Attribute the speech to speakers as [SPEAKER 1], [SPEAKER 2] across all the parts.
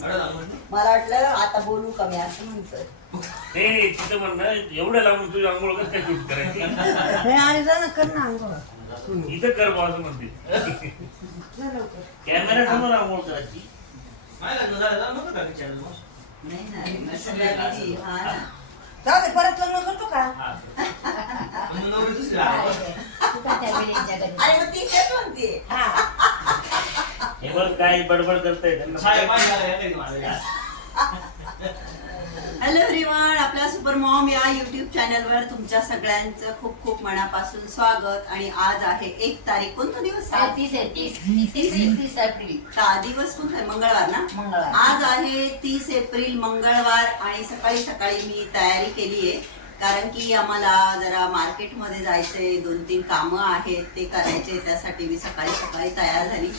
[SPEAKER 1] मला वाटलं आता बोलू कमी असं म्हणतोय.
[SPEAKER 2] ते म्हणणं एवढं लांबून तुझी आंघोळ कसं काय शूट करायची?
[SPEAKER 1] कर ना अंघोळ
[SPEAKER 2] इथं कर बुवा असं म्हणते
[SPEAKER 1] जा लवकर.
[SPEAKER 2] कॅमेरा समोर आंघोळ करायची.
[SPEAKER 1] नाही ना, लग्न सगळ्यांनी, हा ना. जाऊ दे परत लग्न करतो का? अरे मग ती तेच म्हणते.
[SPEAKER 2] हे. बघ काय बडबड करताय?
[SPEAKER 1] हॅलो एव्हरीवन आपल्या सुपर मॉम या युट्यूब चॅनलवर तुमच्या सगळ्यांचं खूप खूप मनापासून स्वागत आणि आज आहे एक तारीख कोणता दिवस आहे?
[SPEAKER 3] तीस आहे तीस तीस तीस एप्रिल.
[SPEAKER 1] का दिवस कोणता आहे? मंगळवार ना?
[SPEAKER 3] मंगळवार.
[SPEAKER 1] आज आहे तीस एप्रिल मंगळवार आणि सकाळी सकाळी मी तयारी केली आहे. कारण की आम्हाला जरा मार्केटमध्ये जायचंय दोन तीन कामं आहेत ते करायचे त्यासाठी मी सकाळी सकाळी तयार झाली.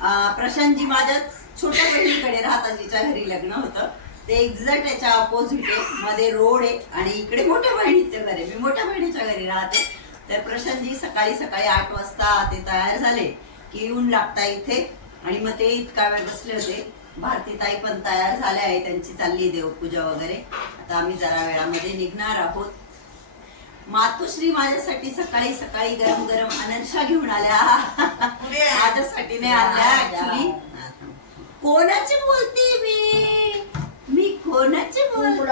[SPEAKER 1] प्रशांतजी माझ्या छोट्या बहिणीकडे राहतात जिच्या घरी लग्न होतं. ते एक्झॅक्ट याच्या अपोजिट आहे. मध्ये रोड आहे आणि इकडे मोठ्या बहिणीचं घर आहे. मी मोठ्या बहिणीच्या घरी राहते. तर प्रशांतजी सकाळी सकाळी आठ वाजता ते तयार झाले की येऊन लागता इथे. आणि मग ते इतका वेळ बसले होते. भारतीताई पण तयार झाल्या आहे. त्यांची चालली देवपूजा वगैरे. आता आम्ही जरा वेळामध्ये निघणार आहोत. मातोश्री माझ्यासाठी सकाळी सकाळी गरम गरम अनर्शा घेऊन आल्या. माझ्यासाठी नाही आल्या ऍक्च्युली कोणाची बोलते मी? मी कोणाची बोलते?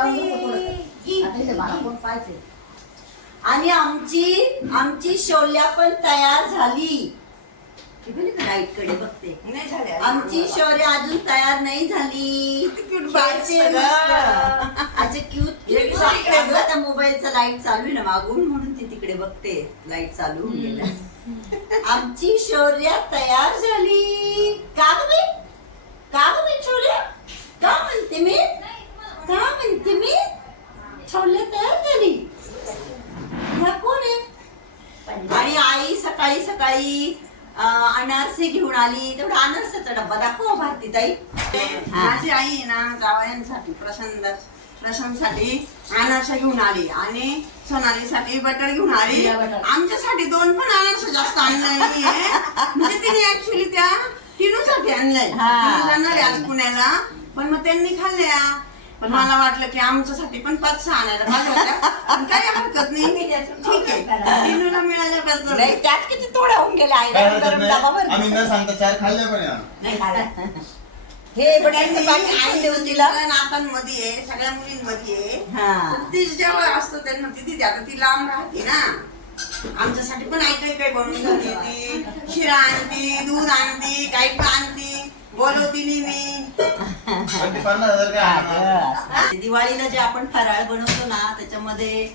[SPEAKER 1] आणि आमची आमची शोल्या पण तयार झाली. कडे बघते.
[SPEAKER 4] नाही झाले
[SPEAKER 1] आमची शौर्य अजून तयार नाही झाली. अच्छा क्यूट
[SPEAKER 4] बघ.
[SPEAKER 1] आता मोबाईलचा लाइट चालू आहे ना मागून म्हणून ती तिकडे बघते. लाइट चालू होऊन आमची शौर्य तयार झाली. का बाई? का बाई शौर्य? का म्हणते मी? का म्हणते मी? शौर्य तयार झाली. ह्या कोण आहे? आणि आई सकाळी सकाळी अनारसे घेऊन आली. तेवढा अनारसाचा डब्बा दाखव भारती ताई.
[SPEAKER 4] माझी आई आहे ना जावयांसाठी प्रशांत प्रशांतसाठी अनारसा घेऊन आली. आणि सोनालीसाठी बटर घेऊन आली. आमच्यासाठी दोन पण अनारसा जास्त आणले नाहीये. म्हणजे तिने ऍक्च्युली त्या टिनूसाठी आणलंय.
[SPEAKER 1] हा.
[SPEAKER 4] जाणार आज पुण्याला. पण मग त्यांनी खाल्ल्या. पण मला वाटलं की आमच्यासाठी पण पाच सहा आणायला पाहिजे होत्या. पण काही हरकत नाही. ठीक आहे.
[SPEAKER 1] नाही त्यात किती तोड्या होऊन गेल्या
[SPEAKER 5] काय
[SPEAKER 1] आईला
[SPEAKER 5] हरकत
[SPEAKER 1] गरम
[SPEAKER 5] नाही.
[SPEAKER 1] डबा भर
[SPEAKER 5] आम्ही न सांगता चार खाल्ल्या पण या.
[SPEAKER 4] नाही खाल्ल्या.
[SPEAKER 1] हे
[SPEAKER 4] आई
[SPEAKER 1] होते तिला
[SPEAKER 4] सगळ्या नातांमध्ये आहे सगळ्या मुलींमध्ये आहे.
[SPEAKER 1] हा.
[SPEAKER 4] ती जेव्हा असतो त्यांना ती देते. आता ती लांब राहते ना. आमच्यासाठी पण आई काही काही बनवून घेते ती शिरा आणते दूध आणते काही पण आणते. बोलवती
[SPEAKER 5] पन्नास हजार काय आणणार?
[SPEAKER 1] दिवाळीला जे आपण फराळ बनवतो ना त्याच्यामध्ये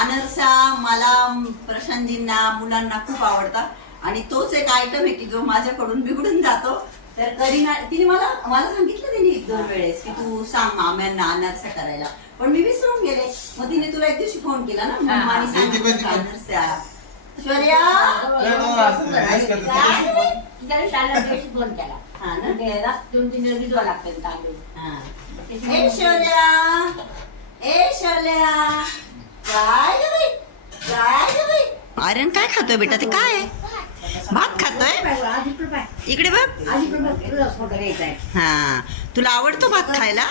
[SPEAKER 1] अनरसा मला प्रशांतजींना मुलांना खूप आवडतात आणि तोच एक आयटम आहे की जो माझ्याकडून बिघडून जातो. तर करीना तिने मला मला सांगितलं तिने एक दोन वेळेस की तू सांग माम्यांना अनारसा करायला. पण मी विसरून गेले. मग तिने तुला एक दिवशी फोन केला ना?
[SPEAKER 5] पण-
[SPEAKER 1] सांगितलं. अनारसा
[SPEAKER 3] दिवशी फोन केला.
[SPEAKER 1] हा ना
[SPEAKER 3] दोन तीन दिवस भिजवा लागतात तांदूळ
[SPEAKER 1] हा. ए शौर्या ए शौर्या काय ग बाई काय ग बाई आर्यन काय खातोय बेटा? ते काय आहे? भात खातोय? इकडे बघ.
[SPEAKER 3] आधी पण फोटो घ्यायचा आहे.
[SPEAKER 1] हा. तुला आवडतो भात खायला?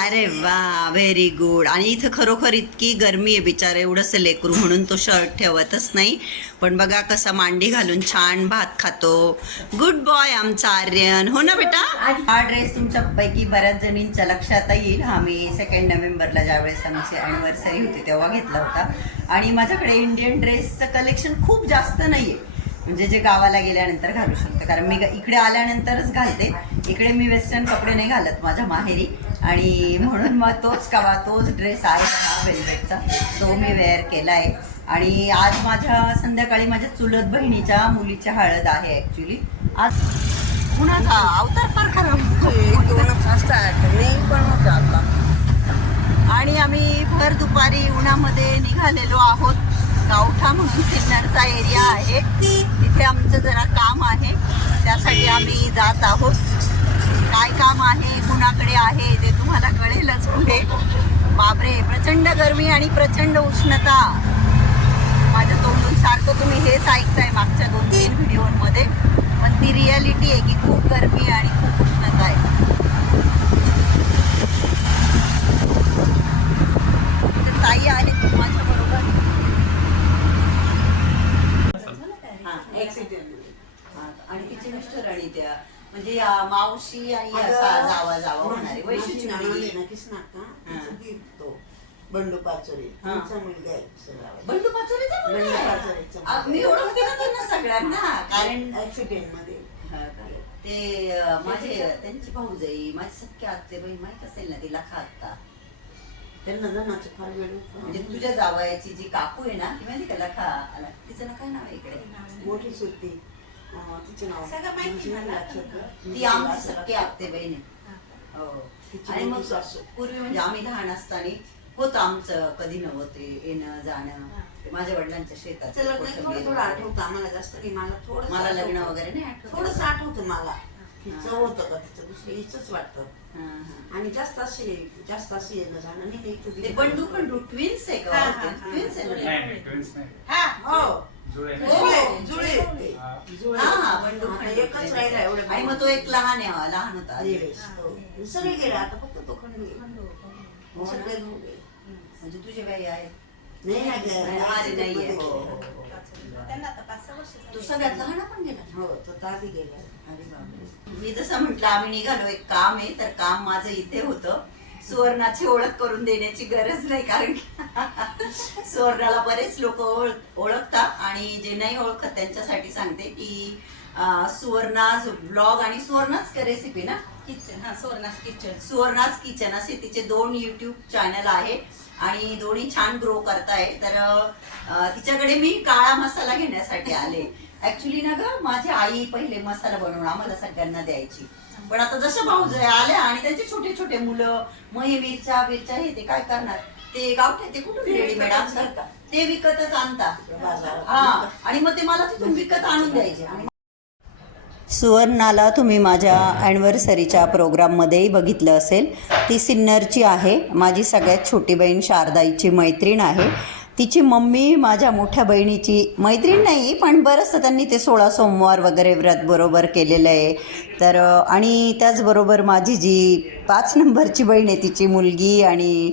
[SPEAKER 1] अरे वा व्हेरी गुड आणि इथं खरोखर इतकी गरमी आहे बिचारे एवढंच लेकरू म्हणून तो शर्ट ठेवतच नाही. पण बघा कसा मांडी घालून छान भात खातो. गुड बॉय आमचा आर्यन. हो ना बेटा? हा ड्रेस तुमच्यापैकी बऱ्याच जणींच्या लक्षात येईल. हा मी सेकंड नोव्हेंबरला ज्यावेळेस आमची अॅनिव्हर्सरी होती तेव्हा घेतला होता. आणि माझ्याकडे इंडियन ड्रेसचं कलेक्शन खूप जास्त नाही आहे म्हणजे जे गावाला गेल्यानंतर घालू शकते. कारण मी इकडे आल्यानंतरच घालते. इकडे मी वेस्टर्न कपडे नाही घालत माझ्या माहेरी. आणि म्हणून मग तोच कवा तोच ड्रेस आहे हा वेल्वेटचा तो मी वेअर केला आहे आणि आज माझ्या संध्याकाळी माझ्या चुलत बहिणीच्या मुलीची हळद आहे ॲक्च्युली आज कुणाचा अवतार फार खराब
[SPEAKER 4] दोनच नाही पण होतं आता
[SPEAKER 1] आणि आम्ही भर दुपारी उन्हामध्ये निघालेलो आहोत. गावठा म्हणून सिन्नरचा एरिया आहे. तिथे आमचं जरा काम आहे. त्यासाठी आम्ही जात आहोत. काय काम आहे कुणाकडे आहे ते तुम्हाला कळेलच पुढे. बापरे प्रचंड गरमी आणि प्रचंड उष्णता. माझ्या तोंडून सारखं तुम्ही हेच ऐकताय मागच्या दोन तीन व्हिडिओमध्ये. पण ती रियालिटी आहे की खूप गरमी आणि खूप उष्णता आहे. म्हणजे अं, मावशी आणि असा जावा जावा होणारे वैशिष्ट्य मुलगी.
[SPEAKER 4] बंडू पाचोरे
[SPEAKER 1] हा.
[SPEAKER 4] त्यांचा मुलगा आहे.
[SPEAKER 1] बंडू पाचोरेचा मुलगा
[SPEAKER 4] बंडू
[SPEAKER 1] आहे.
[SPEAKER 4] पाचोरेचा मुलगा.
[SPEAKER 1] अं, मी ओळखते ना त्यांना सगळ्यांना कारण
[SPEAKER 4] ऍक्सिडेंटमध्ये
[SPEAKER 1] हा का? ते अं, माझे त्यांची भाऊजाई माझी सख्या आत्ते बहीण माहीत असेल ना तिला खात
[SPEAKER 4] त्यांना जणांचं फार वेळ होता.
[SPEAKER 1] म्हणजे तुझ्या जावयाची जी काकू आहे ना ती माहिती का लखा आला. तिचं ना काय नाव आहे इकडे
[SPEAKER 4] मोठी सुट्टी तिचं नाव.
[SPEAKER 6] सगळं माहिती
[SPEAKER 4] म्हणजे
[SPEAKER 6] मला.
[SPEAKER 4] लक्षात आहे.
[SPEAKER 1] ती आमची सख्खी आत्ते बहीण. आहे हो.
[SPEAKER 4] तिची
[SPEAKER 1] आणि मग
[SPEAKER 4] मोठी सासू.
[SPEAKER 1] पूर्वी म्हणजे? आम्ही लहान असताना होतं आमचं कधी नव्हते येणं जाणं. ते माझ्या वडिलांच्या शेतात.
[SPEAKER 4] तिचं लग्न थोडं थोडं आठवतं आम्हाला जास्त नाही मला थोडं
[SPEAKER 1] मला लग्न वगैरे नाही आठवत.
[SPEAKER 4] थोडस आठवतं मला. तिचं होतं का तिचं? दुसरं हिचंच वाटतं.
[SPEAKER 1] हा, हा.
[SPEAKER 4] आणि जास्त असे जास्त असे येणं जाणं नाही ते
[SPEAKER 1] बंडू पण ट्विन्स आहे
[SPEAKER 6] हा, हा,
[SPEAKER 1] का
[SPEAKER 6] हा.
[SPEAKER 1] ट्विन्स आहे
[SPEAKER 7] नाही
[SPEAKER 1] ना?
[SPEAKER 7] नाही ट्विन्स नाही.
[SPEAKER 6] हा
[SPEAKER 4] हो.
[SPEAKER 7] जुळे
[SPEAKER 4] जुळे आहेत ते.
[SPEAKER 7] हा.
[SPEAKER 4] जुळे.
[SPEAKER 1] हा हा बंडू
[SPEAKER 4] आता
[SPEAKER 1] पण
[SPEAKER 4] एकच
[SPEAKER 1] twins
[SPEAKER 4] राहिला
[SPEAKER 1] आहे.
[SPEAKER 4] एवढं
[SPEAKER 1] आणि मग तो एक लहान आहे लहान होता.
[SPEAKER 4] हो. सगळे गेले आता फक्त तो खंड.
[SPEAKER 1] हो ना?
[SPEAKER 4] सगळे भाऊ गेले.
[SPEAKER 1] म्हणजे तुझे बाई आहेत
[SPEAKER 4] नाही ना
[SPEAKER 1] नाही,
[SPEAKER 4] गेले.
[SPEAKER 1] अरे नाहीये.
[SPEAKER 4] हो,
[SPEAKER 1] हो,
[SPEAKER 4] हो,
[SPEAKER 1] हो,
[SPEAKER 4] हो.
[SPEAKER 1] हो.
[SPEAKER 6] त्यांना आता पाच सहा वर्ष
[SPEAKER 1] तू
[SPEAKER 6] झाली.
[SPEAKER 1] सगळ्यात लहान पण गेला
[SPEAKER 4] हो तो ताबी गेला
[SPEAKER 1] अरे बापरे. मी जसं म्हटलं आम्ही निघालो एक काम आहे तर काम माझं इथे होतं सुवर्णाची ओळख करून देण्याची गरज नाही कारण की सुवर्णाला बरेच लोक ओळखतात आणि जे नाही ओळखत त्यांच्यासाठी सांगते की सुवर्णाज ब्लॉग आणि सुवर्णाच रेसिपी ना?
[SPEAKER 6] किचन हा सुवर्णास किचन
[SPEAKER 1] सुवर्णाज किचन असे तिचे दोन युट्यूब चॅनल आहे आणि दोन्ही छान ग्रो करताय. तर तिच्याकडे मी काळा मसाला घेण्यासाठी आले. ऍक्च्युली ना ग माझी आई पहिले मसाला बनवून आम्हाला सगळ्यांना द्यायची. पण आता जसं भाऊजय आल्या आणि त्यांचे छोटे छोटे मुलं मग हे मिरच्या बिरच्या हे ते काय करणार? ते गावठे ते कुठून रेडीमेड आणतात? ते विकतच आणतात. हा आणि मग ते मला तिथून विकत आणून द्यायचे. सुवर्णाला तुम्ही माझ्या ॲनिव्हर्सरीच्या प्रोग्राममध्येही बघितलं असेल. ती सिन्नरची आहे. माझी सगळ्यात छोटी बहीण शारदाईची मैत्रीण आहे. तिची मम्मी माझ्या मोठ्या बहिणीची मैत्रीण नाही पण बरंचसं त्यांनी ते सोळा सोमवार वगैरे व्रत बरोबर केलेलं आहे. तर आणि त्याचबरोबर माझी जी पाच नंबरची बहीण आहे तिची मुलगी आणि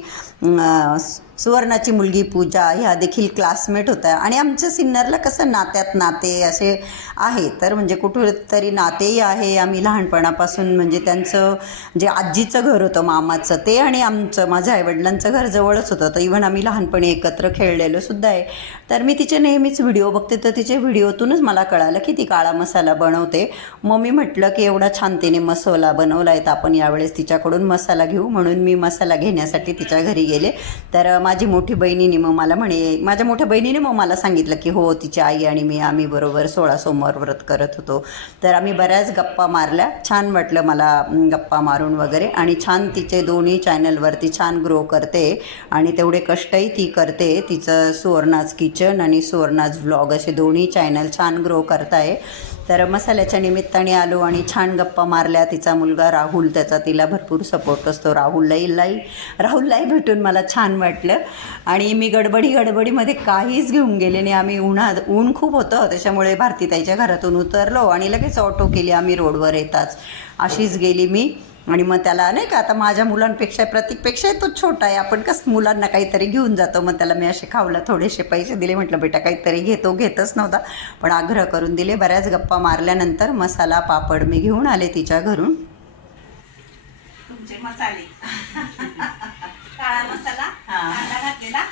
[SPEAKER 1] सुवर्णाची मुलगी पूजा ह्या देखील क्लासमेट होत्या. आणि आमच्या सिन्नरला कसं नात्यात नाते असे आहे तर म्हणजे कुठेतरी नातेही आहे. आम्ही लहानपणापासून म्हणजे त्यांचं जे आजीचं घर होतं मामाचं ते आणि आमचं माझ्या आईवडिलांचं घर जवळच होतं. तर इव्हन आम्ही लहानपणी एकत्र खेळलेलो सुद्धा आहे. तर मी तिचे नेहमीच व्हिडिओ बघते तर तिचे व्हिडिओतूनच मला कळालं की ती काळा मसाला बनवते. मग मी म्हटलं की एवढा छान तिने मसाला बनवला आहे तर आपण यावेळेस तिच्या तिच्याकडून मसाला घेऊ म्हणून मी मसाला घेण्यासाठी तिच्या घरी गेले. तर माझी मोठी बहिणीने मग मला म्हणे माझ्या मोठ्या बहिणीने मग मला सांगितलं की हो तिची आई आणि मी आम्ही बरोबर सोळा सोमवार व्रत करत होतो. तर आम्ही बऱ्याच गप्पा मारल्या. छान वाटलं मला गप्पा मारून वगैरे. आणि छान तिचे दोन्ही चॅनलवरती छान ग्रो करते. आणि तेवढे कष्टही ती करते. तिचं सुवर्णाज किचन आणि सुवर्णाज व्लॉग असे दोन्ही चॅनल छान ग्रो करताय. तर मसाल्याच्या निमित्ताने आलो आणि छान गप्पा मारल्या. तिचा मुलगा राहुल त्याचा तिला भरपूर सपोर्ट असतो. राहुललाही लाई राहुललाही भेटून मला छान वाटलं. आणि मी गडबडी गडबडीमध्ये काहीच घेऊन गेले नाही. आम्ही उन्हात ऊन खूप होतं. त्याच्यामुळे भारतीताईच्या घरातून उतरलो आणि लगेच ऑटो केली. आम्ही रोडवर येताच. अशीच गेली मी. आणि मग त्याला नाही का आता माझ्या मुलांपेक्षा प्रतीकपेक्षा तो छोटा आहे. आपण कसं मुलांना काहीतरी घेऊन जातो. मग त्याला मी असे खावला थोडेसे पैसे दिले. म्हटलं बेटा काहीतरी घेतो घेतच नव्हता. पण आग्रह करून दिले बऱ्याच गप्पा मारल्यानंतर मसाला पापड मी घेऊन आले तिच्या घरून.
[SPEAKER 6] तुमचे मसाले. काळा मसाला. कांदा घातलेला.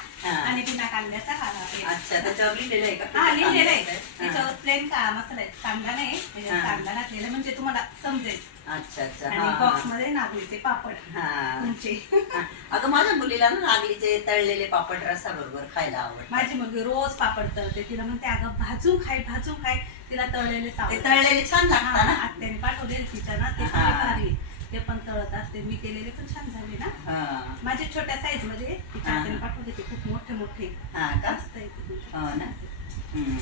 [SPEAKER 6] आणि बिना कांद्याचा काळा पेस्ट.
[SPEAKER 1] अच्छा त्याच्यावर लिहिलेलं आहे का?
[SPEAKER 6] हा लिहिलेलं आहे. त्याच्यावर प्लेन काळा मसाला आहे. कांदा नाही. कांदा घातलेला म्हणजे तुम्हाला समजेल.
[SPEAKER 1] अच्छा अच्छा
[SPEAKER 6] आणि बॉक्स. मध्ये नागलीचे पापड
[SPEAKER 1] हा.
[SPEAKER 6] तुमचे.
[SPEAKER 1] अगं माझ्या मुलीला ना नागलीचे तळलेले पापड रसाबरोबर खायला आवडतात
[SPEAKER 6] माझी मुलगी रोज पापड तळते तिला म्हणते अगं भाजून खाय भाजून खाय तिला तळलेले
[SPEAKER 1] ते
[SPEAKER 6] आवडतात.
[SPEAKER 1] तळलेले छान लागतात
[SPEAKER 6] हा,
[SPEAKER 1] ना
[SPEAKER 6] आत्याने पाठवले तिच्या ना ते
[SPEAKER 1] हा.
[SPEAKER 6] पण भारी ते पण तळत असते मी केलेले पण छान झाले ना
[SPEAKER 1] हा.
[SPEAKER 6] माझे छोट्या साईजमध्ये तिच्या
[SPEAKER 1] हा.
[SPEAKER 6] पाठवले ते खूप मोठे मोठे
[SPEAKER 1] हा का. हो ना हम्म.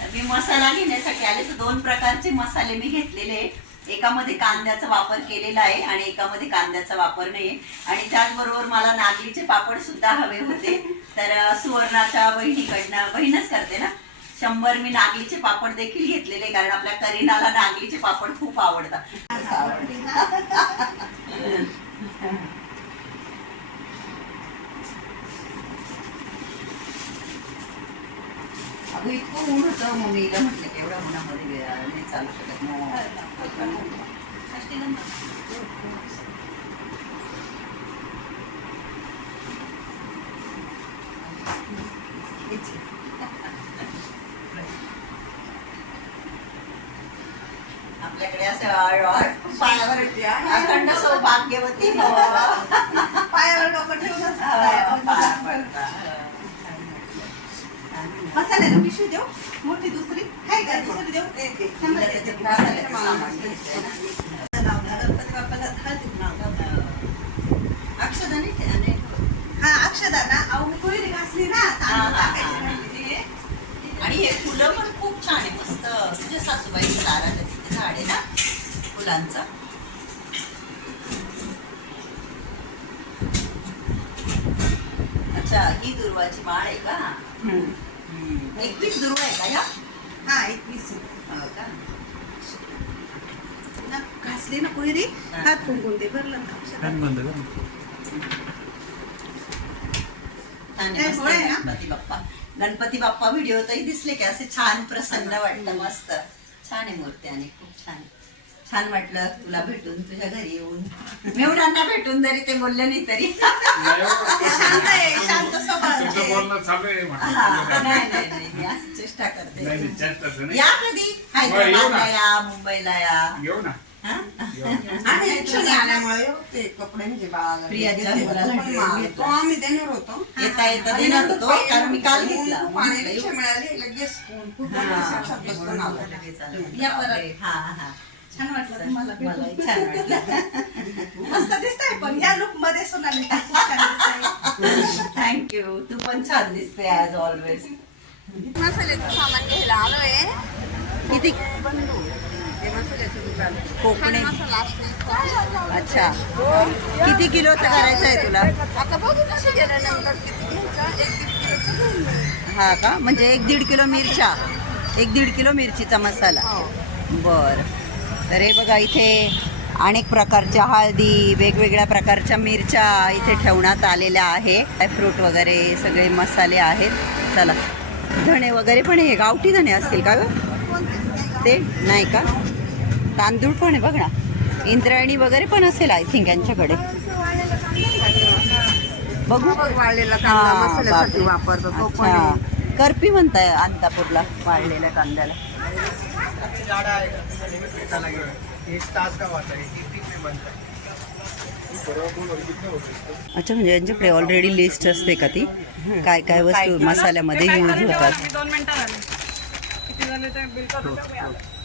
[SPEAKER 1] तर मी मसाला घेण्यासाठी आले तर दोन प्रकारचे मसाले मी घेतलेले आहे. एकामध्ये कांद्याचा वापर केलेला आहे आणि एकामध्ये कांद्याचा वापर नाही आणि त्याचबरोबर मला नागलीचे पापड सुद्धा हवे होते. तर सुवर्णाच्या बहिणीकडनं बहीणच करते ना. शंभर मी नागलीचे पापड देखील घेतलेले कारण आपल्या करीनाला नागलीचे पापड खूप आवडतात. अगं इतकं ऊन होतं मग एवढं उन्हामध्ये नाही चालू शकत नाही
[SPEAKER 6] मसाल्याला पिशवी देऊ. मोठी दुसरी. काय काय? दुसरी देऊ.
[SPEAKER 1] अक्षदा नाही.
[SPEAKER 6] हा अक्षदा ना अहो मी कोयरी घासली ना.
[SPEAKER 1] आणि हे फुलं पण खूप छान आहे मस्त. तुझ्या सासूबाईचं दारात आहे तिथे झाड आहे ना फुलांचं. अच्छा ही दुर्वाची माळ आहे का? एकवीस दुर्वा आहे का ह्या
[SPEAKER 6] हा एकवीस
[SPEAKER 1] हो का?
[SPEAKER 6] ना घासली ना कोयरी. हात कुंकून दे भरलं ना ना?
[SPEAKER 1] गणपती बाप्पा. गणपती बाप्पा व्हिडिओतही दिसले की असे छान प्रसन्न वाटतं मस्त. छान आहे मूर्ती आणि खूप छान. छान वाटलं तुला भेटून तुझ्या घरी येऊन मेवण्यांना भेटून जरी ते बोलले नाही तरी
[SPEAKER 6] ते शांत आहे शांत
[SPEAKER 7] तुमचं
[SPEAKER 6] स्वभावाचे
[SPEAKER 7] बोलणं चालू आहे
[SPEAKER 1] हा,
[SPEAKER 7] म्हटलं.
[SPEAKER 1] नाही नाही नाही मी अशी चेष्टा
[SPEAKER 7] नाही, नाही,
[SPEAKER 1] करते
[SPEAKER 7] चेष्टाचं नाही.
[SPEAKER 1] या कधी
[SPEAKER 7] येऊ
[SPEAKER 1] हैदराबादला. या मुंबईला या
[SPEAKER 7] येऊ ना
[SPEAKER 1] हा?
[SPEAKER 7] येऊ ना.
[SPEAKER 4] आणि ऍक्च्युली आल्यामुळे ते कपडे म्हणजे बाळाला
[SPEAKER 1] प्रियाच्या
[SPEAKER 4] घेतले.
[SPEAKER 1] मुलाला
[SPEAKER 4] पण
[SPEAKER 1] ड्रेस
[SPEAKER 4] मा-
[SPEAKER 1] घेतला.
[SPEAKER 4] तो आम्ही देणार होतो
[SPEAKER 1] येता येता
[SPEAKER 4] आणि
[SPEAKER 1] देणार होतो कारण मी काल
[SPEAKER 4] ऊन
[SPEAKER 1] घेतला
[SPEAKER 4] खूप पाणी रिक्षा मिळाली लगेच खूप साक्षात बसून आलो.
[SPEAKER 6] या परत.
[SPEAKER 1] हा हा
[SPEAKER 6] छान वाटलं तुम्हाला. भेटून.
[SPEAKER 1] मलाही छान वाटलं.
[SPEAKER 6] मस्त दिसतंय पण या लुकमध्ये सोनाली. खूप छान दिसतंय.
[SPEAKER 1] थँक्यू तू पण छान दिसते ऍज ऑलवेज
[SPEAKER 4] मसाल्याचं सामान घ्यायला आलोय.
[SPEAKER 1] किती?
[SPEAKER 4] ते मसाल्याचं दुकान
[SPEAKER 1] कोकणी
[SPEAKER 4] छान मसाला असतो.
[SPEAKER 1] अच्छा. किती किलोचं करायचं आहे तुला?
[SPEAKER 4] आता बघू कसं गेल्यानंतर किती घ्यायचं? एक दीड किलोचं घेऊन येऊ.
[SPEAKER 1] हा का? म्हणजे एक दीड किलो मिरच्या. एक दीड किलो मिरचीचा मसाला.
[SPEAKER 4] हो.
[SPEAKER 1] बर. तर हे बघा इथे अनेक प्रकारच्या हळदी वेगवेगळ्या प्रकारच्या मिरच्या इथे ठेवण्यात आलेल्या आहे फ्रूट वगैरे सगळे मसाले आहेत. चला. धणे वगैरे पण हे गावठी धणे असतील का ग? ते नाही का? तांदूळ पण आहे बघ ना. इंद्रायणी वगैरे पण असेल आय थिंक यांच्याकडे. बघू.
[SPEAKER 4] वाळलेला कांदा
[SPEAKER 1] हा,
[SPEAKER 4] मसाल्यासाठी
[SPEAKER 1] बापरे.
[SPEAKER 4] वापरतो तो पण
[SPEAKER 1] अच्छा. म्हणजे यांच्याकडे ऑलरेडी लिस्ट असते का ती? काय काय वस्तू मसाल्यामध्ये यूज होतात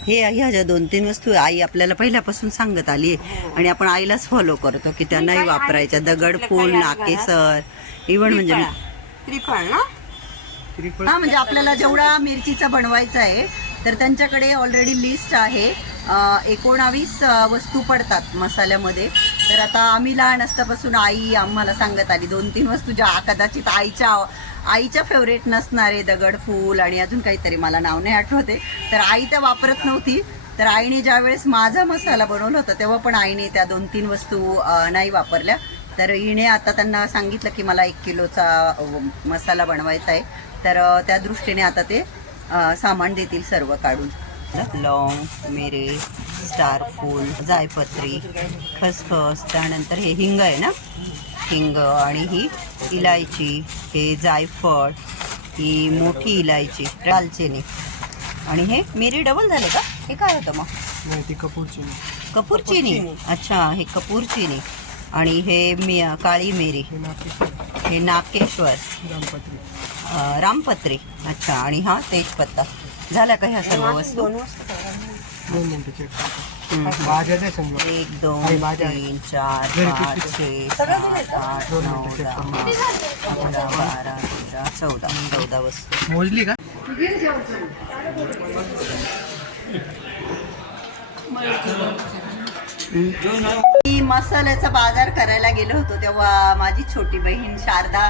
[SPEAKER 1] हे ह्या ज्या दोन तीन वस्तू आई आपल्याला पहिल्यापासून सांगत आली आणि आपण आईलाच फॉलो करतो की त्या नाही वापरायच्या दगड फूल नाकेसर. इव्हन म्हणजे
[SPEAKER 4] त्रिफळ ना?
[SPEAKER 1] हा म्हणजे आपल्याला जेवढा मिरचीचा बनवायचा आहे तर त्यांच्याकडे ऑलरेडी लिस्ट आहे. एकोणावीस वस्तू पडतात मसाल्यामध्ये. तर आता आम्ही लहान असतापासून आई आम्हाला सांगत आली दोन तीन वस्तू ज्या कदाचित आईच्या आईच्या फेवरेट नसणारे दगड फूल आणि अजून काहीतरी मला नाव नाही आठवते. तर आई त्या वापरत नव्हती. तर आईने ज्यावेळेस माझा मसाला बनवला होता तेव्हा पण आईने त्या दोन तीन वस्तू नाही वापरल्या. तर हिने आता त्यांना सांगितलं की मला एक किलोचा मसाला बनवायचा आहे. तर त्या दृष्टीने आता ते सामान देतील सर्व काढून. लॉंग मिरे स्टार फूल जायपत्री खसखस त्यानंतर हे हिंग आहे ना? हिंग आणि ही इलायची हे जायफळ ही मोठी इलायची दालचिनी. आणि हे मिरी डबल झाले का? हे काय होतं मग? कपूर चिनी अच्छा हे कपूर चिनी आणि हे मी काळी मिरी. हे नाकेश्वर रामपत्री. अच्छा आणि हा तेजपत्ता. झाल्या का ह्या सर्व वस्तू. एक दोन तीन चार पाच छे सात आठ नऊ दहा अकरा बारा तेरा चौदा. चौदा वस्तू.
[SPEAKER 5] मोजली का?
[SPEAKER 1] मी मसाल्याचा बाजार करायला गेलो होतो तेव्हा माझी छोटी बहीण शारदा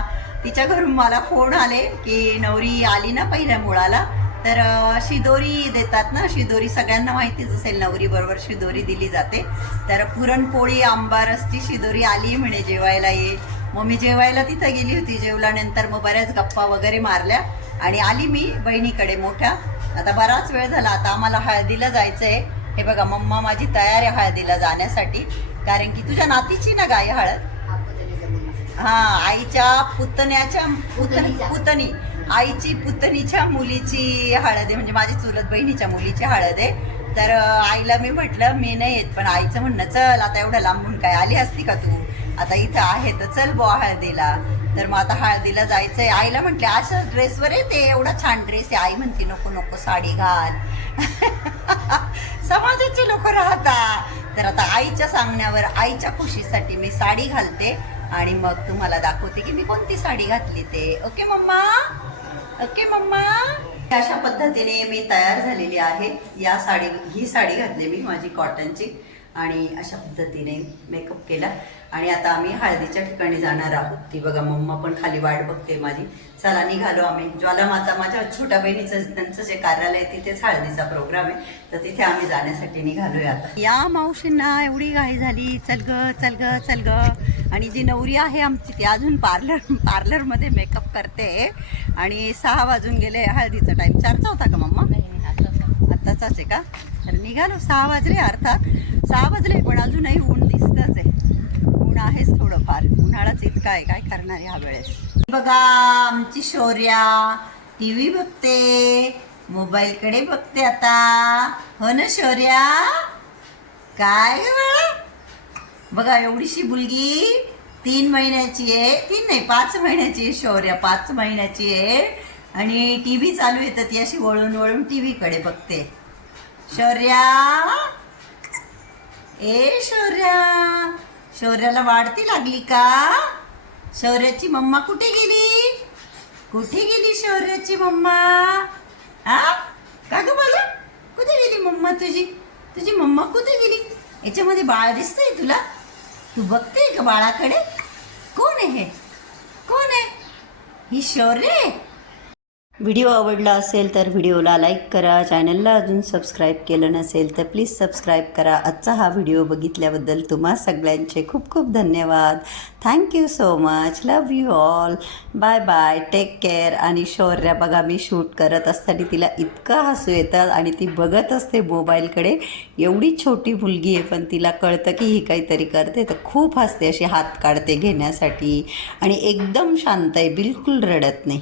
[SPEAKER 1] तिच्या घरून मला फोन आले की नवरी आली ना पहिल्या मुळाला तर शिदोरी देतात ना शिदोरी सगळ्यांना माहितीच असेल नवरी बरोबर शिदोरी दिली जाते. तर पुरणपोळी आंबारसची शिदोरी आली म्हणे जेवायला ये. मग मी जेवायला तिथं गेली होती जेवल्यानंतर मग बऱ्याच गप्पा वगैरे मारल्या आणि आली मी बहिणीकडे मोठ्या. आता बराच वेळ झाला आता आम्हाला हळदीला जायचं आहे हे बघा मम्मा माझी तयार आहे हळदीला जाण्यासाठी. कारण की तुझ्या नातीची ना गाय हळद? हा आईच्या पुतण्याच्या पुतणी पुतणी. आईची पुतणीच्या मुलीची हळद आहे. म्हणजे माझी चुलत बहिणीच्या मुलीची हळद आहे. तर आईला मी म्हटलं मी नाही येत पण आईचं म्हणणं चल आता एवढं लांबून काय आली असती का तू? आता इथं आहे तर चल बुवा हळदीला. तर मग आता हळदीला जायचंय. आईला म्हटले अशाच ड्रेसवर येते एवढा छान ड्रेस आहे. आई म्हणते नको नको साडी घाल. समाजाचे लोक राहतात तर आता आईच्या सांगण्यावर आईच्या खुशीसाठी मी साडी घालते. आणि मग तुम्हाला दाखवते की मी कोणती साडी घातली ते. Okay mamma? Okay mamma? अशा पद्धतीने मी तयार झालेली आहे. या साडी ही साडी घातली मी माझी कॉटनची आणि अशा पद्धतीने मेकअप केला. आणि आता आम्ही हळदीच्या ठिकाणी जाणार आहोत. ती बघा मम्मा पण खाली वाट बघते माझी. चला निघालो आम्ही. ज्वालामाता माझ्या छोट्या बहिणीचं त्यांचं जे कार्यालय तिथेच हळदीचा प्रोग्राम आहे. तर तिथे आम्ही जाण्यासाठी निघालोय आता. या मावशींना एवढी घाई झाली. चल ग चल ग चल ग. आणि जी नवरी आहे आमची ती अजून पार्लर पार्लरमध्ये मेकअप करते. आणि सहा वाजून गेले. हळदीचा टाइम चारचा होता का मम्मा? आत्ताचाच आहे का? तर निघालो. सहा वाजले अर्थात. सहा वाजले पण अजूनही ऊन दिसतच आहे. ऊन आहेच थोडंफार. उन्हाळाच इतका आहे. काय करणार ह्या वेळेस? बघा आमची शौर्या. टी व्ही बघते. मोबाईलकडे बघते आता. हो ना शौर्या? काय बघा एवढीशी मुलगी तीन महिन्याची आहे. तीन नाही पाच महिन्याची आहे शौर्या. पाच महिन्याची आहे. आणि टी व्ही चालू येतात ती अशी वळून वळून टी व्हीकडे बघते. शौर्या. ए शौर्या. शौर्याला वाढती लागली का? शौर्याची मम्मा कुठे गेली? कुठे गेली शौर्याची मम्मा? हा? का ग मला कुठे गेली मम्मा तुझी? तुझी मम्मा कुठे गेली? याच्यामध्ये बाळ दिसतंय तुला? तू बघते का बाळाकडे? कोण आहे? हे कोण आहे? ही शौर्य आहे? व्हिडिओ आवडला असेल तर व्हिडिओला लाईक करा चॅनलला अजून सबस्क्राईब केलं नसेल तर प्लीज सबस्क्राईब करा. आजचा हा व्हिडिओ बघितल्याबद्दल तुम्हा सगळ्यांचे खूप खूप धन्यवाद. Thank you so much love you all bye bye take care आणि शौर्या बघा मी शूट करत असताना तिला इतकं हसू येतं आणि ती बघत असते मोबाईलकडे. एवढी छोटी मुलगी आहे पण तिला कळतं की ही काहीतरी करते. तर खूप हसते अशी हात काढते घेण्यासाठी. आणि एकदम शांत आहे बिलकुल रडत नाही.